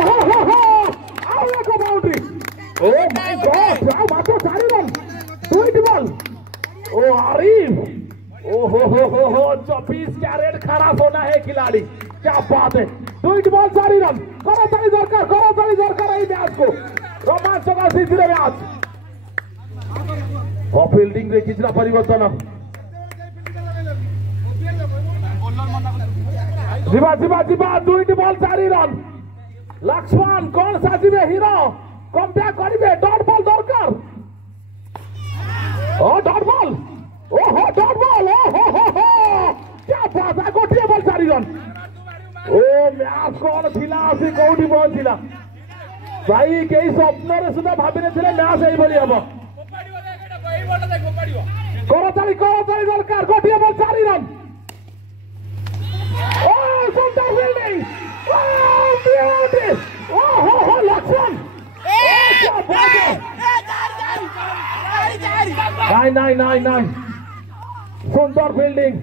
ଆଉ ଏକ ବାଉଣ୍ଡ୍ରି ଓ ମାଇ ଗଡ୍ ଆଉ ମାତ୍ର 4 ରନ୍ 20 ବଲ୍ ओ आरिफ ओ हो 24 कैरेट खरा सोना है खिलाड़ी क्या बात है 2 बॉल 4 रन करो ताली दरकार এই ম্যাচ को रोमांचक स्थितिर मैच फील्डिंग रे कितना परिवर्तन जीवा 2 बॉल 4 रन लक्ष्मण कौन साजिबे हीरो कम बैक करिवे डॉट बॉल दरकार ओ डॉट बॉल ओहो डॉट बॉल ओहो क्या बात है गोटे बॉल 4 रन ओ मैच कौन थिला आसी कोठी बॉल थिला भाई केई स्वप्न रे सुधा भाबी ने थिले मैच एई बोली हबो करो ताली दरकार गोटे बॉल 4 रन ओ सुंदर फील्डिंग ओ ब्यूटी ओहो लक्ष्मण क्या बात है नहीं सुंदर फील्डिंग